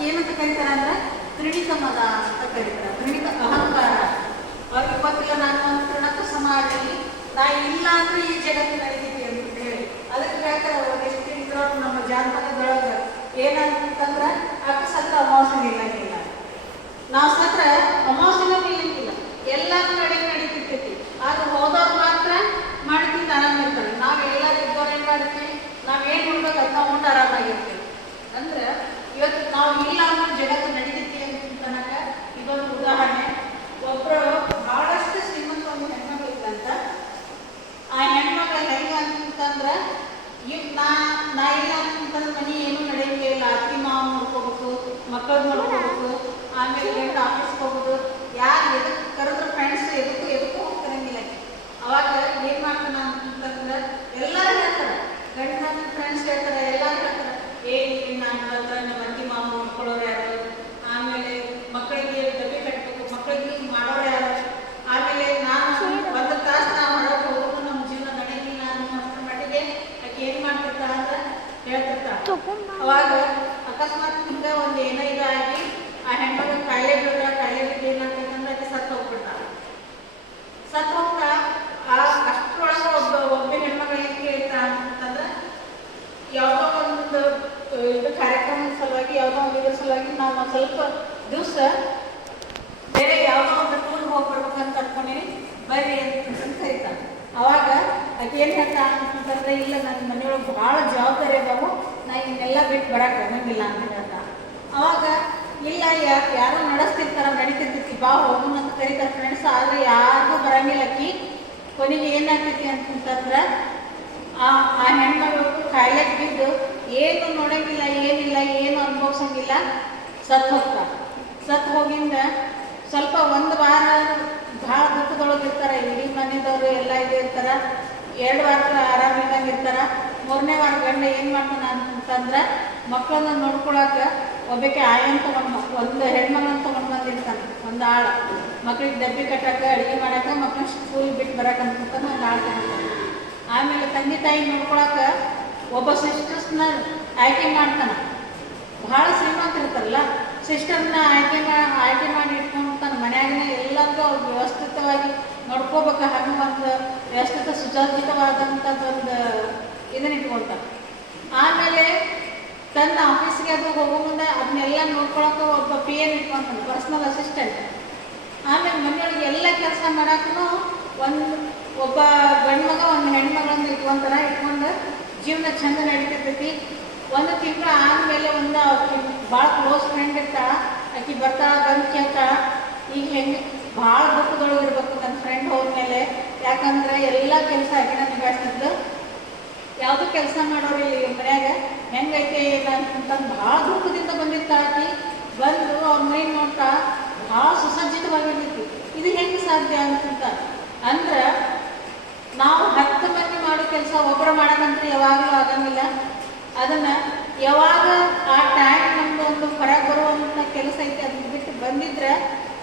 ಅದಕ್ಕೆ ಏನಂತ ಕರೀತಾರೆ ಅಂದರೆ ತೃಣಿಕ ಮದ ಅಂತ ಕರೀತಾರೆ, ತೃಣಿಕ ಅಹಂಕಾರ. ಅವ್ರಿಗೆ ಗೊತ್ತಿಲ್ಲ ನಾನು ಒಂದು ತೃಣಕ ಸಮಾಜದಲ್ಲಿ ನಾ ಇಲ್ಲ ಅಂದ್ರೆ ಈ ಜಗತ್ತು ನಡೀತೀವಿ ಅಂತ ಹೇಳಿ ಅದಕ್ಕೆ ಹೇಳ್ತಾರೆ. ಎಷ್ಟು ಇದ್ರು ನಮ್ಮ ಜಾನಪದದೊಳಗೆ ಏನಂತಂದ್ರೆ ಅಕಸ್ಮಾತ್ ಅಮಾವಾಸ್ಯೆ ನಿಲ್ಲಂಗಿಲ್ಲ, ನಾವು ಸತ್ರ ಅಮಾವಾಸ್ಯೆನೂ ನಿಲ್ಲಂಗಿಲ್ಲ, ಎಲ್ಲರೂ ನಡೀತಿರ್ತೈತಿ. ಆದ್ರೆ ಹೋದವ್ರು ಮಾತ್ರ ಮಾಡ್ತಿದ್ದು ಆರಾಮಿರ್ತಾರೆ. ನಾವು ಎಲ್ಲರೂ ಇದ್ದವ್ರು ಏನು ಮಾಡ್ತೀವಿ, ನಾವೇನು ಉಣ್ಬೇಕು ಅದು ನಾವು ಉಂಡು ಆರಾಮಾಗಿರ್ತೀವಿ. ಅಂದ್ರೆ ಇವತ್ತು ನಾವು ಇಲ್ಲ ಅಂದ್ರೆ ಜಗತ್ತು ನಡೀತೈತಿ ಅಂತನಕ ಇದೊಂದು ಉದಾಹರಣೆ. ಒಬ್ಬರು ಬಹಳಷ್ಟು ಶ್ರೀಮಂತ ಒಂದು ಹೆಣ್ಮಗಳು ಇದ್ದಂತ. ಆ ಹೆಣ್ಮಕ್ಳ ಹೆಂಗ ಅಂತಂದ್ರೆ ಈಗ ನಾ ಇಲ್ಲ ಅಂತಂದ್ರೆ ಮನೆ ಏನೂ ನಡೆಯಂಗಿಲ್ಲ. ಅತ್ತಿ ಮಾವು ನೋಡ್ಕೋಬೇಕು, ಮಕ್ಕಳು ನೋಡ್ಕೋಬೇಕು, ಆಮೇಲೆ ಗಂಡ ಆಫೀಸ್ಗೆ ಹೋಗೋದು, ಯಾರು ಎದಕ್ಕೆ ಕರೆದ್ರೆ ಫ್ರೆಂಡ್ಸ್ ಎದಕ್ಕೂ ಹೋಗ್ತಿರಂಗಿಲ್ಲ. ಅವಾಗ ಏನು ಮಾಡ್ತಾನ ಅಂತಂದ್ರೆ ಎಲ್ಲರೂ ಹೇಳ್ತಾರೆ, ಗಂಡ ಫ್ರೆಂಡ್ಸ್ ಹೇಳ್ತಾರೆ, ಎಲ್ಲರೂ ಹೇಳ್ತಾರೆ ನಾನು ಬಂದ್ರೆ ನಮ್ಮ ಅತ್ತಿ ಮಾವು ನೋಡ್ಕೊಳ್ಳೋರು ಯಾರು, ಆಮೇಲೆ ಮಕ್ಕಳಿಗೆ ಡಬ್ಬಿ ಕಟ್ಟಬೇಕು, ಮಕ್ಕಳಿಗೆ ಮಾಡೋರು ಯಾರು, ಆಮೇಲೆ ನಾನು ಒಂದು ತಾಸು ನಾವು ಹೊರಗೆ ಹೋಗೋದು ನಮ್ಮ ಜೀವನ ನಡೆಯಂಗಿಲ್ಲ ಅನ್ನೋ ಮಟ್ಟಿಗೆ ಆಕೆ ಏನು ಮಾಡ್ತಿರ್ತಾಳ ಅಂತ ಹೇಳ್ತಿರ್ತಾಳ. ಅವಾಗ ಅಕಸ್ಮಾತ್ ಹಿಂಗೆ ಒಂದು ಏನೋ ಇದಾಗಿ ಆ ಹೆಣ್ಮಗ ಕಾಯಿಲೆ ಬಿಡ್ತಾರೆ. ಕಾಯಿಲೆ ಬಿದ್ದು ಏನಾಗ್ತೈತಂದ್ರೆ ಆಕೆ ಸತ್ತು ಹೋಗ್ಬಿಡ್ತಾಳ. ಸತ್ತು ಹೋಗ್ತಾ ಅಷ್ಟರೊಳಗೆ ಒಬ್ಬ ಹೆಣ್ಮಗಳು ಏನು ಕೇಳ್ತಾ ಅಂತಂದ್ರೆ ಯಾವುದೋ ಒಂದು ಇದು ಕಾರ್ಯಕ್ರಮದ ಸಲುವಾಗಿ ಯಾವುದೋ ಒಂದು ಇದ್ರ ಸಲುವಾಗಿ ನಾವು ಒಂದು ಸ್ವಲ್ಪ ದಿವಸ ಬೇರೆ ಯಾವುದೋ ಒಂದು ಟೂರ್ಗೆ ಹೋಗ್ಬಿಡ್ಬೇಕಂತ ಕರ್ಕೊಂಡಿನಿ, ಬರ್ರಿ ಅಂತಂದು ಕರೀತಾನೆ. ಅವಾಗ ಆಕೆ ಏನು ಹೇಳ್ತಾ ಅಂತಂದ್ರೆ ಇಲ್ಲ ನನ್ನ ಮನೆಯೊಳಗೆ ಭಾಳ ಜವಾಬ್ದಾರಿ ಅದಾವು, ನಾ ಇವನ್ನೆಲ್ಲ ಬಿಟ್ಟು ಬರಕ್ಕೆ ಆಗಂಗಿಲ್ಲ ಅಂತ ಹೇಳ್ತಾ. ಅವಾಗ ಇಲ್ಲ ಯಾರೋ ನಡೆಸ್ತಿರ್ತಾರ, ನಡೀತಿರ್ತೈತಿ, ಬಾ ಹೋಗೋಣ ಅಂತ ಕರೀತಾರೆ ಫ್ರೆಂಡ್ಸ್. ಆದರೆ ಯಾರಿಗೂ ಬರಂಗಿಲ್ಲ. ಆಕಿ ಕೊನೆಗೆ ಏನಾಗ್ತೈತಿ ಅಂತಂದ್ರೆ ಆ ಹೆಣ್ಮಗಳು ಕಾಯಿಲೆಗೆ ಬಿದ್ದು ಏನು ನೋಡಂಗಿಲ್ಲ, ಏನಿಲ್ಲ, ಏನು ಅನುಭವಿಸಂಗಿಲ್ಲ, ಸತ್ತು ಹೋಗ್ತಾ. ಸತ್ತು ಹೋಗಿಂದ ಸ್ವಲ್ಪ ಒಂದು ವಾರ ಭಾಳ ದುಃಖದೊಳಗೆ ಇರ್ತಾರೆ. ಇಡೀ ಮನೆಯದವರು ಎಲ್ಲ ಇದು ಇರ್ತಾರೆ. 2 ವಾರ ಆರಾಮಿಲ್ಲಂಗೆ ಇರ್ತಾರೆ. 3ನೇ ವಾರ ಗಂಡ ಏನು ಮಾಡ್ತಾನೆ ಅಂತಂದ್ರೆ ಮಕ್ಕಳನ್ನ ನೋಡ್ಕೊಳಕ್ಕೆ ಒಬ್ಬಕ್ಕೆ ಆಯನ್ ಒಂದು ಹೆಣ್ಮಗಳನ್ನ ತೊಗೊಂಡು ಬಂದಿರ್ತಾನೆ. ಒಂದು ಆಳು ಮಕ್ಳಿಗೆ ಡಬ್ಬಿ ಕಟ್ಟಕ್ಕೆ, ಅಡುಗೆ ಮಾಡಕ್ಕೆ, ಮಕ್ಕಳನ್ನ ಸ್ಕೂಲಿಗೆ ಬಿಟ್ಟು ಬರೋಕ್ಕಂತಾನೆ ಒಂದು ಆಳು ತಗೊಂಡ್ತಾನೆ. ಆಮೇಲೆ ತಂದೆ ತಾಯಿ ನೋಡ್ಕೊಳಕ್ಕೆ ಒಬ್ಬ ಸಿಸ್ಟರ್ಸ್ನ ಆಯ್ಕೆ ಮಾಡ್ತಾನೆ. ಭಾಳ ಶ್ರೀಮಂತ ಇರ್ತಾರಲ್ಲ, ಸಿಸ್ಟರ್ನ ಆಯ್ಕೆ ಮಾಡಿ ಇಟ್ಕೊಂಡ್ತಾನೆ. ಮನ್ಯಾಗನೇ ಎಲ್ಲದೂ ಅವ್ರು ವ್ಯವಸ್ಥಿತವಾಗಿ ನೋಡ್ಕೋಬೇಕು. ಹಾಗೆ ಒಂದು ವ್ಯವಸ್ಥಿತ ಸುಸಜ್ಜಿತವಾದಂಥದ್ದೊಂದು ಇದನ್ನ ಇಟ್ಕೊಳ್ತಾನೆ. ಆಮೇಲೆ ತನ್ನ ಆಫೀಸ್ಗೆ ಅದು ಹೋಗೋ ಮುಂದೆ ಅದನ್ನೆಲ್ಲ ನೋಡ್ಕೊಳಕ್ಕೆ ಒಬ್ಬ PN ಇಟ್ಕೊತಾನೆ, ಪರ್ಸ್ನಲ್ ಅಸಿಸ್ಟೆಂಟ್. ಆಮೇಲೆ ಮನೆಯೊಳಗೆ ಎಲ್ಲ ಕೆಲಸ ಮಾಡೋಕ್ಕೂ ಒಬ್ಬ ಗಂಡು ಮಗ ಒಂದು ಹೆಣ್ಮಗಳನ್ನು ಇಟ್ಕೊಂಡು ಜೀವನ ಚಂದ ನಡೀತಿರ್ತೈತಿ. 1 ತಿಂಗಳು ಆದಮೇಲೆ ಒಂದು ಭಾಳ ಕ್ಲೋಸ್ ಫ್ರೆಂಡ್ ಇರ್ತಾಳ, ಆಕೆ ಬರ್ತಾಳ, ಬಂದು ಕೇಳ್ತಾಳ ಈಗ ಹೆಂಗೆ ಭಾಳ ದುಃಖದೊಳಗೆ ಇರ್ಬೇಕು ನನ್ನ ಫ್ರೆಂಡ್ ಹೋದ್ಮೇಲೆ. ಯಾಕಂದ್ರೆ ಎಲ್ಲ ಕೆಲಸ ಆಕೆನ ನಿಭಾಯಿಸ್ತಿದ್ಲು, ಯಾವುದೂ ಕೆಲಸ ಮಾಡೋರು ಇಲ್ಲಿ ಮನ್ಯಾಗ ಹೆಂಗೈತೆ ಅಂತಂದು ಭಾಳ ದುಃಖದಿಂದ ಬಂದಿರ್ತಾಳ. ಆಕೆ ಬಂದು ಅವ್ರ ಮೈ ನೋಡ್ತಾ ಭಾಳ ಸುಸಜ್ಜಿತವಾಗಿರ್ತೈತಿ. ಇದು ಹೆಂಗೆ ಸಾಧ್ಯ ಅಂತಂತ ಅಂದ್ರೆ ನಾವು 10 ಮಂದಿ ಮಾಡೋ ಕೆಲಸ ಒಬ್ಬರು ಮಾಡೋದಂದ್ರೆ ಯಾವಾಗಲೂ ಆಗಂಗಿಲ್ಲ. ಅದನ್ನು ಯಾವಾಗ ಆ ಟೈಮ್ ನಮ್ಮದು ಒಂದು ಹೊರಗೆ ಬರುವಂಥ ಕೆಲಸ ಐತಿ ಅದನ್ನ ಬಿಟ್ಟು ಬಂದಿದ್ರೆ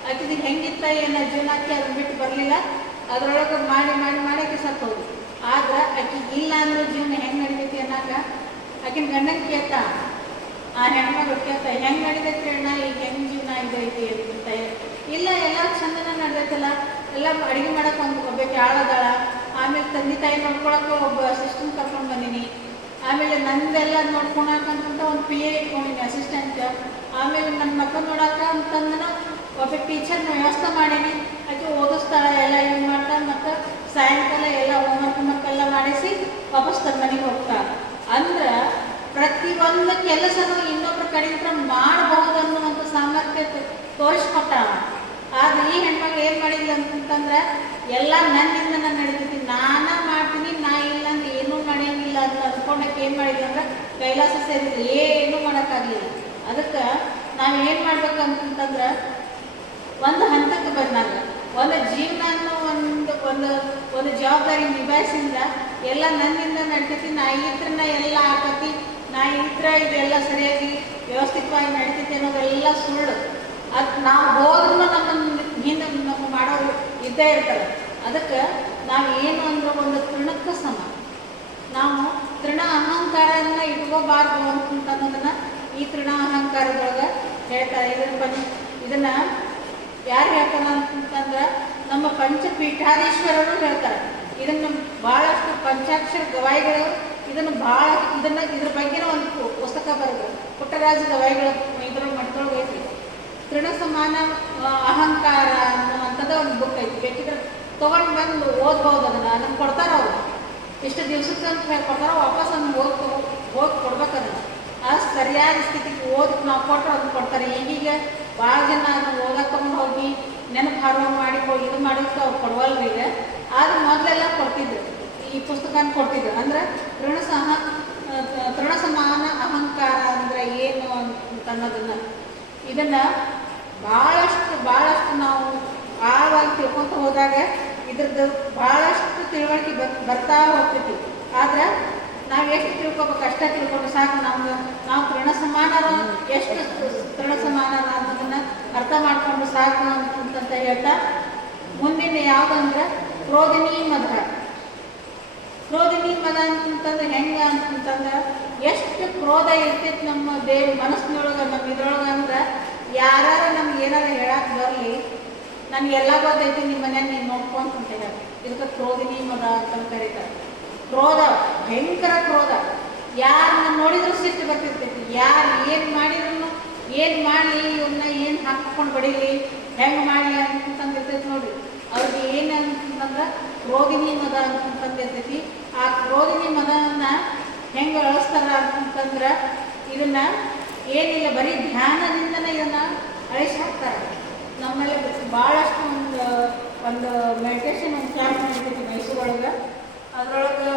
ಆಕಿದು ಹೆಂಗಿತ್ತ ಏನೋ ಜೀವನಕ್ಕೆ ಅದನ್ನ ಬಿಟ್ಟು ಬರಲಿಲ್ಲ. ಅದರೊಳಗೆ ಮಾಡಿ ಆಕೆ ಸತ್ತು ಹೋಗಿ. ಆದ್ರೆ ಆಕೆ ಇಲ್ಲ ಅಂದ್ರೆ ಜೀವನ ಹೆಂಗೆ ನಡಿತೈತಿ ಅನ್ನೋಕೆ ಆಕಿನ ಗಂಡನ ಕೇಳ್ತಾ, ಆ ಹೆಣ್ಮಗಳು ಕೇಳ್ತಾ ಹೆಂಗೆ ನಡಿತೈತಿ ಅಣ್ಣ, ಈಗ ಹೆಂಗೆ ಜೀವನ ಇದೈತಿ ಅಂತ. ಇಲ್ಲ ಎಲ್ಲ ಚಂದನ ನಡೆದೈತಲ್ಲ, ಎಲ್ಲ ಅಡುಗೆ ಮಾಡೋಕೆ ಒಬ್ಬಕ್ಕೆ ಆಳದಾಳ, ಆಮೇಲೆ ತಂದೆ ತಾಯಿ ನೋಡ್ಕೊಳಕ್ಕೆ ಒಬ್ಬ ಅಸಿಸ್ಟೆಂಟ್ ಕರ್ಕೊಂಡು ಬಂದೀನಿ, ಆಮೇಲೆ ನಂದೆಲ್ಲ ನೋಡ್ಕೊಳಕಂತ ಒಂದು PA ಇಟ್ಕೊಂಡಿನಿ ಅಸಿಸ್ಟೆಂಟ್, ಆಮೇಲೆ ನನ್ನ ಮಕ್ಕಳು ನೋಡೋಕೆ ಅಂತಂದ್ರೆ ಒಬ್ಬ ಟೀಚರ್ನ ವ್ಯವಸ್ಥೆ ಮಾಡೀನಿ. ಆಕೆ ಓದಿಸ್ತಾಳ, ಎಲ್ಲ ಏನು ಮಾಡ್ತಾಳೆ, ಮತ್ತು ಸಾಯಂಕಾಲ ಎಲ್ಲ ಹೋಮ್ವರ್ಕ್ ಎಲ್ಲ ಮಾಡಿಸಿ ವಾಪಸ್ ತನ್ನ ಮನೆಗೆ ಹೋಗ್ತಾಳೆ. ಅಂದ್ರೆ ಪ್ರತಿಯೊಂದು ಕೆಲಸನೂ ಇನ್ನೊಬ್ಬರ ಕಡೆಯಿಂದ ಮಾಡಬಹುದು ಅನ್ನುವಂಥ ಸಾಮರ್ಥ್ಯ ತೋರಿಸ್ಕೊಟ್ಟಾಳ. ಆದ್ರೆ ಈ ಹೆಣ್ಮಕ್ಳು ಏನು ಮಾಡಿಲ್ಲ ಅಂತಂದ್ರೆ ಎಲ್ಲ ನನ್ನಿಂದ ನಾನು ನಡೀತೀನಿ, ನಾನು ಮಾಡ್ತೀನಿ, ನಾ ಇಲ್ಲ ಅಂದ್ರೆ ಏನೂ ನಡೆಯಂಗಿಲ್ಲ ಅಂತ ಅಂದ್ಕೊಂಡಕ್ಕೆ ಏನು ಮಾಡಿಲ್ಲ ಅಂದ್ರೆ ಕೈಲಾಸ ಸೇರಿಲ್ಲ, ಏನೂ ಮಾಡೋಕ್ಕಾಗಲಿಲ್ಲ. ಅದಕ್ಕೆ ನಾವು ಏನು ಮಾಡ್ಬೇಕು ಅಂತಂದ್ರೆ ಒಂದು ಹಂತಕ್ಕೆ ಬಂದಾಗ ಒಂದು ಜೀವನ ಅನ್ನೋ ಒಂದು ಜವಾಬ್ದಾರಿ ನಿಭಾಯಿಸಿಂದ ಎಲ್ಲ ನನ್ನಿಂದ ನಡ್ತೈತಿ, ನಾ ಇದ್ರನ್ನ ಎಲ್ಲ ಆಕತಿ, ನಾ ಇದ್ರೆ ಇದೆಲ್ಲ ಸರಿಯಾಗಿ ವ್ಯವಸ್ಥಿತವಾಗಿ ನಡೀತೈತಿ ಅನ್ನೋದೆಲ್ಲ ಸುಳ್ಳು. ಅದು ನಾವು ಹೋದ್ರೂ ನಮ್ಮನ್ನು ಹಿಂದೆ ನಮ್ಮ ಮಾಡೋರು ಇದ್ದೇ ಇರ್ತಾರೆ. ಅದಕ್ಕೆ ನಾವು ಏನು ಅಂದ್ರೆ ಒಂದು ತೃಣಕ್ಕೆ ಸಮ, ನಾವು ತೃಣ ಅಹಂಕಾರನ ಇಟ್ಕೋಬಾರ್ದು ಅನ್ನೋದನ್ನು ಈ ತೃಣ ಅಹಂಕಾರದೊಳಗೆ ಹೇಳ್ತಾರೆ. ಇದನ್ನ ಯಾರು ಹೇಳ್ತಾರ ಅಂತಂದ್ರೆ ನಮ್ಮ ಪಂಚಪೀಠಾಧೀಶ್ವರರು ಹೇಳ್ತಾರೆ. ಇದನ್ನು ಭಾಳಷ್ಟು ಪಂಚಾಕ್ಷರ ಗವಾಯಿಗಳು ಇದ್ರ ಬಗ್ಗೆ ಒಂದು ಪುಸ್ತಕ ಬರೆದ್ರು. ಪುಟ್ಟರಾಜ ಗವಾಯಿಗಳ ಮಠದೊಳಗೆ ಐತಿ. ತೃಣ ಸಮಾನ ಅಹಂಕಾರ ಅನ್ನುವಂಥದ್ದು ಒಂದು ಬುಕ್ ಐತಿ. ಬೇಕಿದ್ರೆ ತೊಗೊಂಡು ಬಂದು ಓದ್ಬೋದು. ಅದನ್ನು ಕೊಡ್ತಾರೆ ಅವರು. ಇಷ್ಟು ದಿವ್ಸಕ್ಕೆ ಅಂತ ಹೇಳಿ ಕೊಡ್ತಾರೆ, ವಾಪಸ್ ಅದನ್ನು ಓದಿ ಕೊಡ್ಬೇಕದನ್ನು. ಆ ಸರಿಯಾದ ಸ್ಥಿತಿಗೆ ನಾವು ಕೊಟ್ಟರೆ ಅದನ್ನು ಕೊಡ್ತಾರೆ. ಈಗೀಗ ಭಾಳ ಜನ ಅದನ್ನು ಓದಕ್ಕೆ ತಗೊಂಡು ಹೋಗಿ ನೆನಪು ಹಾರುವ ಮಾಡಿ ಇದು ಮಾಡೋದಕ್ಕೆ ಅವ್ರು ಕೊಡವಲ್ರಿ ಈಗ. ಆದ್ರೆ ಮೊದಲೆಲ್ಲ ಕೊಡ್ತಿದ್ರು, ಈ ಪುಸ್ತಕನ ಕೊಡ್ತಿದ್ರು. ಅಂದ್ರೆ ತೃಣ ಸಮಾನ ಅಹಂಕಾರ ಅಂದರೆ ಏನು ಅಂತ ಅನ್ನೋದನ್ನು ಇದನ್ನು ಭಾಳಷ್ಟು ನಾವು ಆಳವಾಗಿ ತಿಳ್ಕೊತ ಹೋದಾಗ ಇದ್ರದ್ದು ಭಾಳಷ್ಟು ತಿಳುವಳಿಕೆ ಬರ್ತಾ ಹೋಗ್ತೈತಿ. ಆದ್ರೆ ನಾವು ಎಷ್ಟು ತಿಳ್ಕೊಬೇಕು ಅಷ್ಟೇ ತಿಳ್ಕೊಂಡು ಸಾಕು. ನಾವು ತೃಣ ಸಮಾನರ ಎಷ್ಟು ತೃಣ ಸಮಾನರ ಅನ್ನೋದನ್ನು ಅರ್ಥ ಮಾಡಿಕೊಂಡು ಸಾಕು ಅಂತ ಹೇಳ್ತಾ ಮುಂದಿನ ಯಾವುದಂದ್ರೆ ಕ್ರೋಧಿನಿ ಮದ. ಕ್ರೋಧಿನಿ ಮದ ಅಂತಂದ್ರೆ ಹೆಂಗೆ ಅಂತಂದ್ರೆ ಎಷ್ಟು ಕ್ರೋಧ ಇರ್ತೈತಿ ನಮ್ಮ ಮನಸ್ಸಿನೊಳಗೆ, ನಮ್ಮ ಇದ್ರೊಳಗೆ. ಅಂದ್ರೆ ಯಾರು ನಮ್ಗೆ ಏನಾರ ಹೇಳಕ್ಕೆ ಬರಲಿ, ನನಗೆ ಎಲ್ಲ ಗೊತ್ತೈತಿ, ನಿಮ್ಮ ಮನೆಯನ್ನು ನೀನು ನೋಡ್ಕೊಂತ ಹೇಳಿ ಇದಕ್ಕೆ ಕ್ರೋಧಿನಿ ಮದ ಅಂತ ಕರೀತಾರೆ. ಕ್ರೋಧ, ಭಯಂಕರ ಕ್ರೋಧ. ಯಾರನ್ನ ನೋಡಿದ್ರು ಸಿಟ್ಟು ಬರ್ತಿರ್ತೈತಿ. ಯಾರು ಏನು ಮಾಡಿದ್ರು, ಏನು ಮಾಡಲಿ, ಇವನ್ನ ಏನು ಹಾಕ್ಕೊಂಡು ಬಡೀಲಿ, ಹೆಂಗೆ ಮಾಡಲಿ ಅಂತಂದಿರ್ತೈತಿ ನೋಡ್ರಿ. ಅವ್ರಿಗೆ ಏನು ಅಂತಂದ್ರೆ ಕ್ರೋಧಿನಿ ಮದ ಅಂತಂದಿರ್ತೈತಿ. ಆ ಕ್ರೋಧಿನಿ ಮದವನ್ನು ಹೆಂಗೆ ಅಳಿಸ್ತಾರ ಅಂತಂದ್ರೆ ಇದನ್ನು ಏನಿಲ್ಲ, ಬರೀ ಧ್ಯಾನದಿಂದನೇ ಇದನ್ನು ಅಳಿಸಿ ಹಾಕ್ತಾರೆ. ನಮ್ಮಲ್ಲಿ ಭಾಳಷ್ಟು ಒಂದು ಮೆಡಿಟೇಷನ್ ಒಂದು ಕ್ಲಾಸ್ ನಡೀತೈತಿ ಮೈಸೂರೊಳಗೆ. ಅದರೊಳಗೆ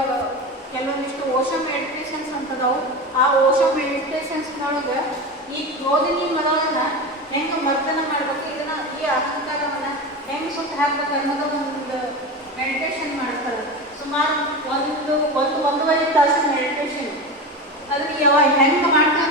ಕೆಲವೊಂದಿಷ್ಟು ಓಶೋ ಮೆಡಿಟೇಷನ್ಸ್ ಅಂತದವು. ಆ ಓಶೋ ಮೆಡಿಟೇಷನ್ಸ್ನೊಳಗೆ ಈ ಕ್ರೋಧಿನಿ ಮದವನ್ನು ಹೆಂಗೆ ಮರ್ದನ ಮಾಡಬೇಕು, ಈ ಅಹಂಕಾರವನ್ನು ಹೆಂಗೆ ಸುಟ್ಟು ಹಾಕ್ಬೇಕು ಅನ್ನೋದು ಒಂದು ಮೆಡಿಟೇಷನ್ ಮಾಡ್ತಾರೆ. ಸುಮಾರು ಒಂದೂವರೆ ತಾಸು ಮೆಡಿಟೇಷನ್. ಅದನ್ನು ಹೆಂಗೆ ಮಾಡ್ತಾರೆ